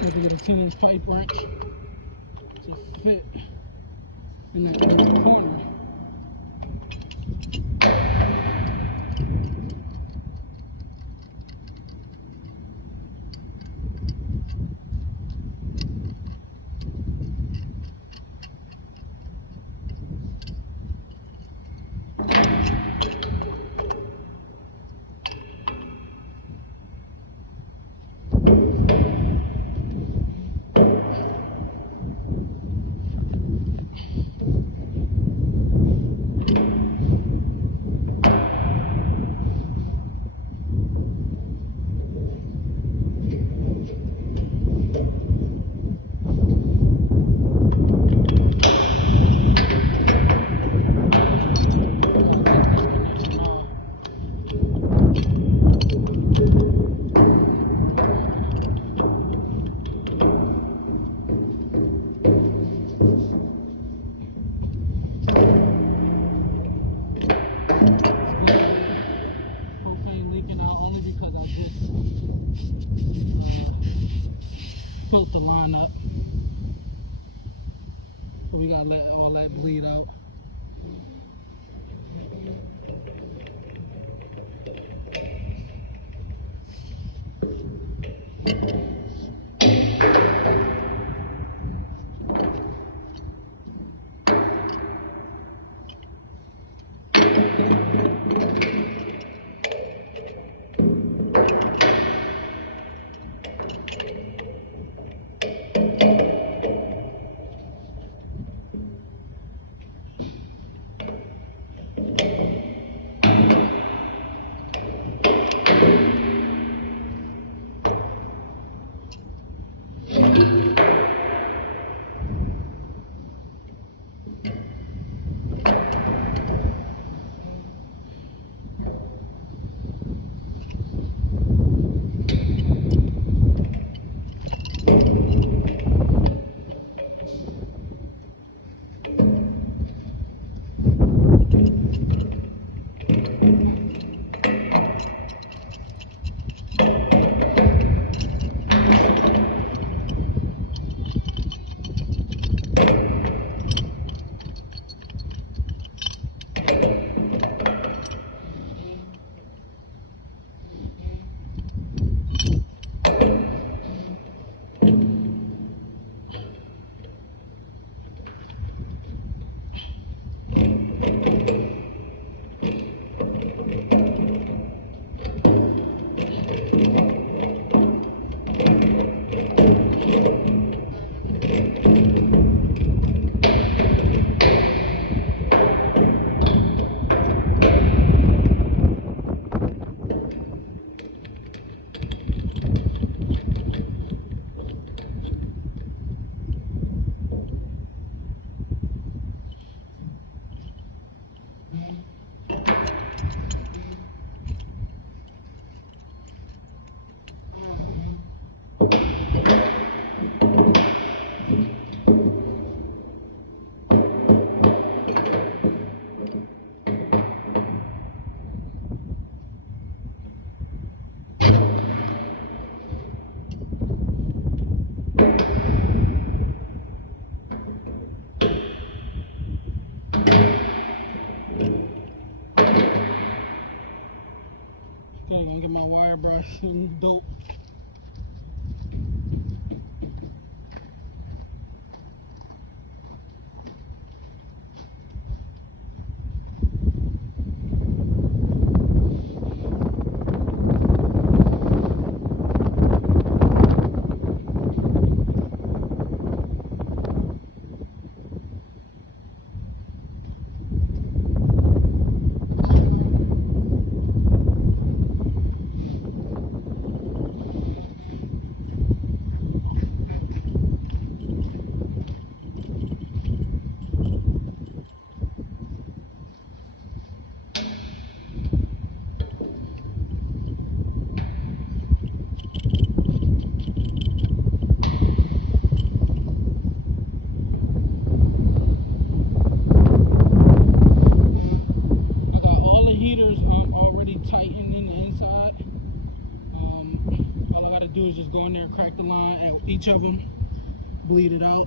Need to get a 10-inch pipe wrench to fit in that corner. Propane leaking out only because I just built the line up. So we gotta let all that bleed out. Okay, gonna get my wire brush and dope. do is just go in there, crack the line at each of them, bleed it out.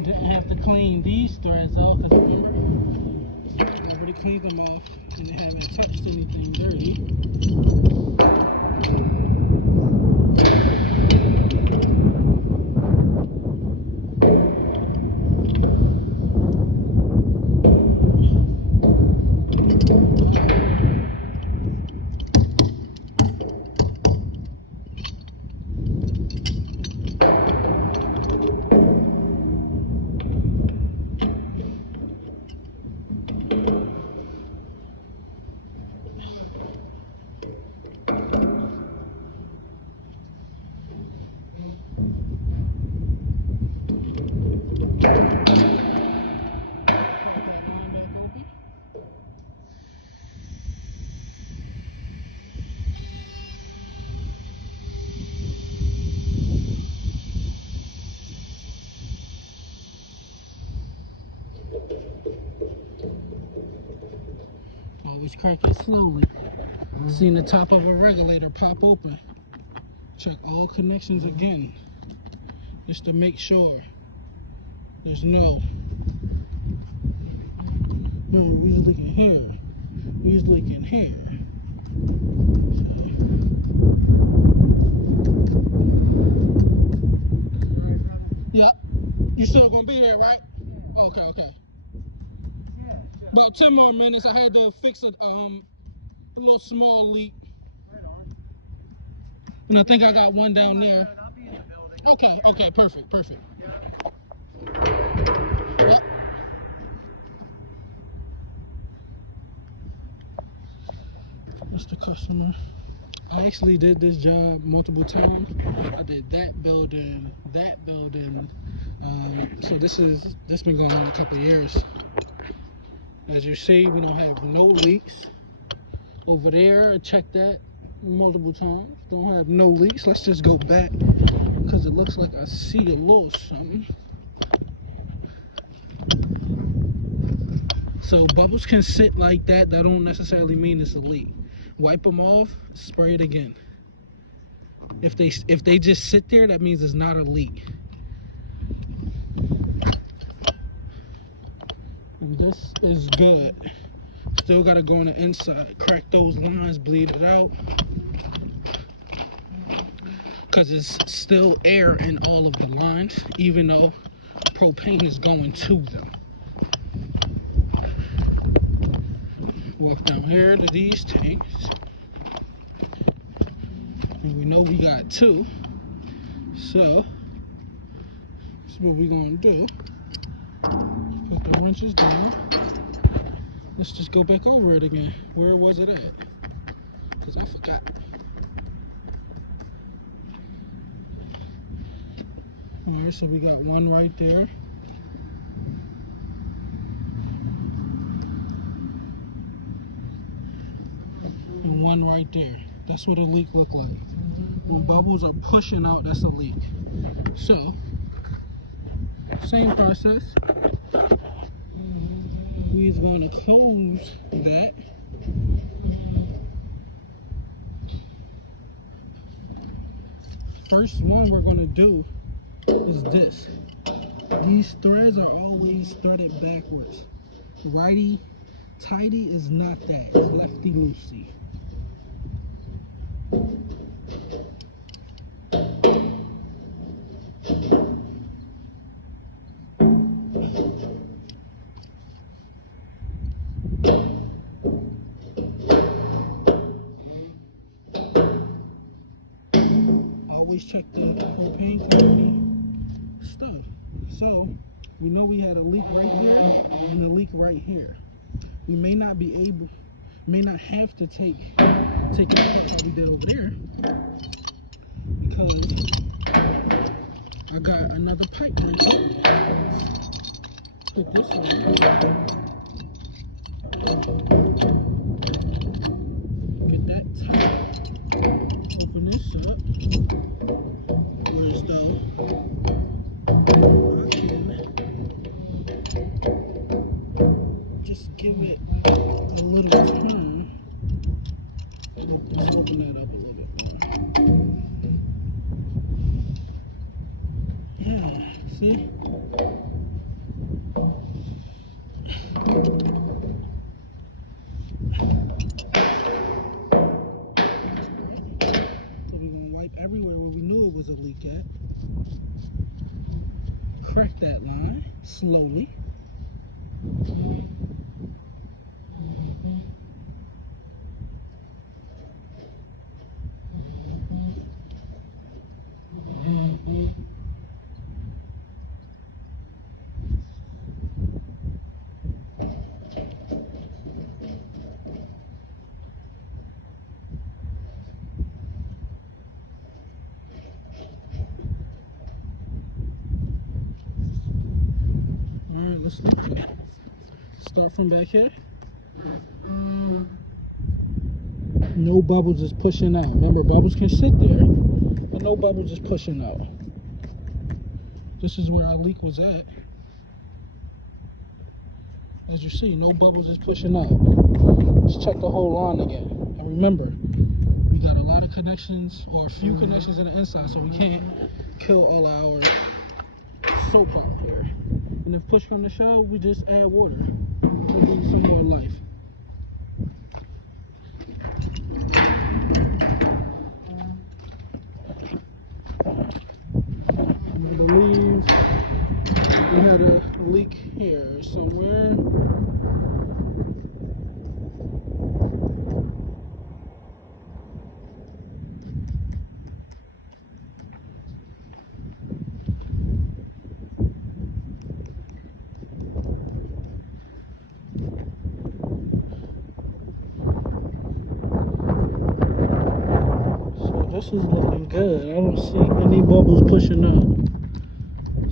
Didn't have to clean these threads off because remember, I already cleaned them off and they haven't touched anything dirty. Always crack it slowly. Seen the top of a regulator pop open. Check all connections again, just to make sure there's no. We was looking here. We was looking here. Yeah. You still gonna be there, right? Okay, okay. About 10 more minutes. I had to fix a little small leak. And I think I got one down there. Okay, okay, perfect, perfect. Yep. Mr. Customer. I actually did this job multiple times. I did that building. So this been going on a couple of years. As you see, we don't have no leaks. Over there, I checked that multiple times. Don't have no leaks. Let's just go back because it looks like I see a little something. So bubbles can sit like that. That don't necessarily mean it's a leak. Wipe them off, spray it again. If they just sit there, that means it's not a leak. And this is good. Still gotta go on the inside, crack those lines, bleed it out. Because it's still air in all of the lines, even though propane is going to them. Walk down here to these tanks. And we know we got 2. So, that's what we're going to do. Put the wrenches down. Let's just go back over it again. Where was it at? Because I forgot. Alright, so we got 1 right there. And 1 right there. That's what a leak look like. When bubbles are pushing out, that's a leak. So, same process. We're going to close that. First one we're going to do is this. These threads are always threaded backwards. Righty tighty is not that. It's lefty loosey. Always check the propane quantity stuff. So we know we had a leak right here and a leak right here. We may not have to take a step that we did over there, because I got another pipe right here. Put this on. Get that tight. Open this up. Whereas though I can just give it a little turn. Let's open that up a little bit. Yeah, see? We're gonna wipe everywhere where we knew it was a leak at. Crack that line slowly. Alright, let's look at it. Start from back here. No bubbles is pushing out. Remember, bubbles can sit there, but no bubbles is pushing out. This is where our leak was at. As you see, no bubbles is pushing out. Let's check the whole line again. And remember, we got a lot of connections, or a few connections in the inside, so we can't kill all our soap up here. And if push come to shove, we just add water. We give it some more life. I believe we had a leak here somewhere. This is looking good. I don't see any bubbles pushing up.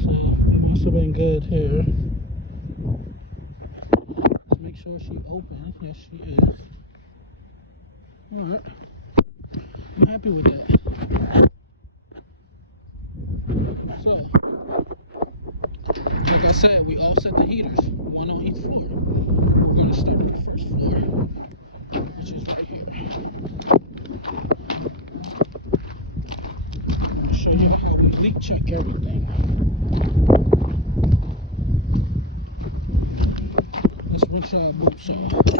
So it must have been good here. Let's make sure she open. Yes, she is. Alright. I'm happy with that. So, like I said, we all set the heaters. 1 on each floor. We're going to start with the first floor, which is right here. Show you how we leak check everything. Let's rinse our boots off a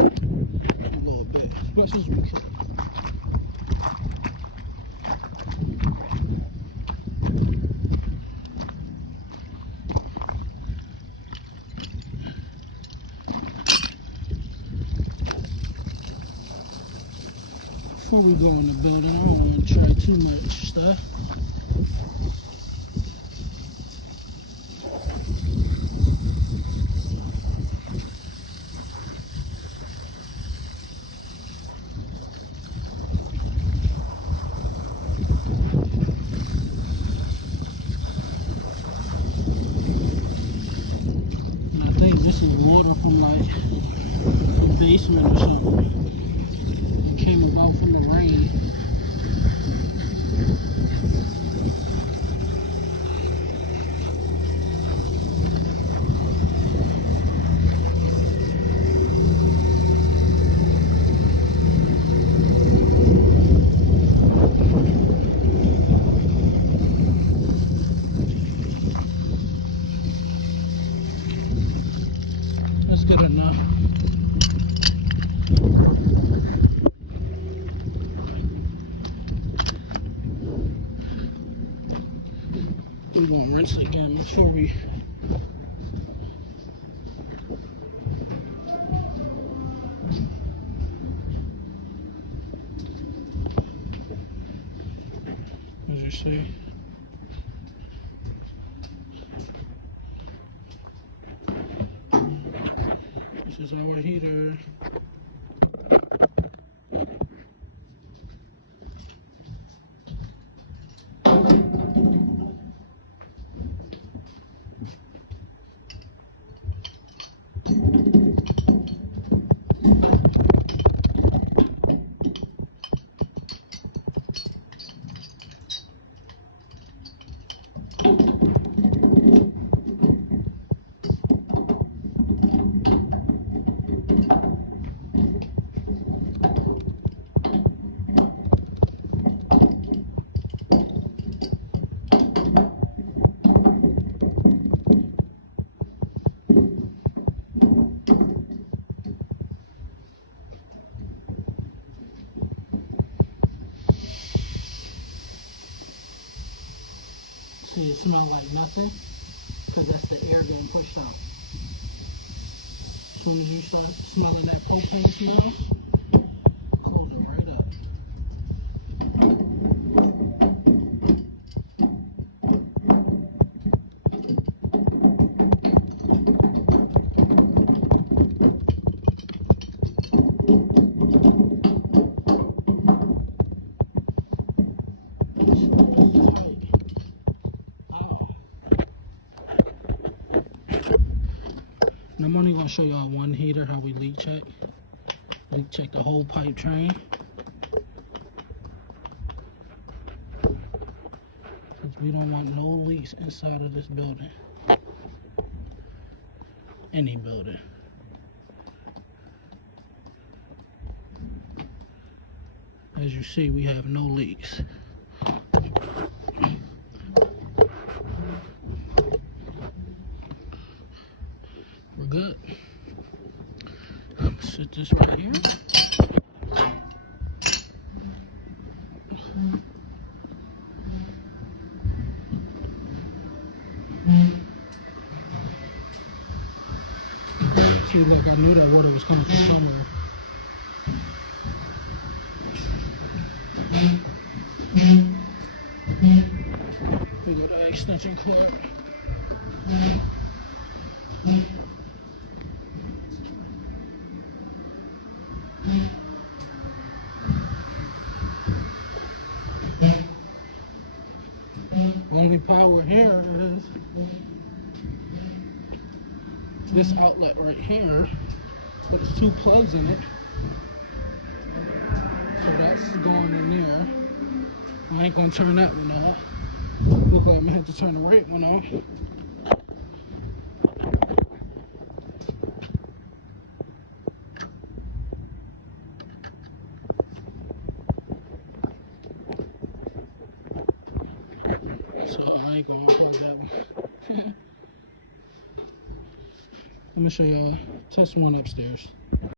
little bit, as much as we can. Before we go in the building, I don't want to try too much stuff. And I think this is water from like the basement or something. It came about from the rain. That's good enough. We won't rinse it again before we. As you see. This is our heater. See, it smells like nothing because that's the air getting pushed out. As soon as you start smelling that propane smell, close it right up. And I'm only going to show y'all one heater, how we leak check. Leak check the whole pipe train. Because we don't want no leaks inside of this building. Any building. As you see, we have no leaks. We're good. I'm gonna set this right here. See, look, I knew that water was coming from somewhere. We go to the extension cord. Only power here is this outlet right here, but it's two plugs in it, so that's going in there. I ain't gonna turn that one off. Look like I'm gonna have to turn the right one off. So I ain't gonna plug that one. Let me show y'all, test one upstairs.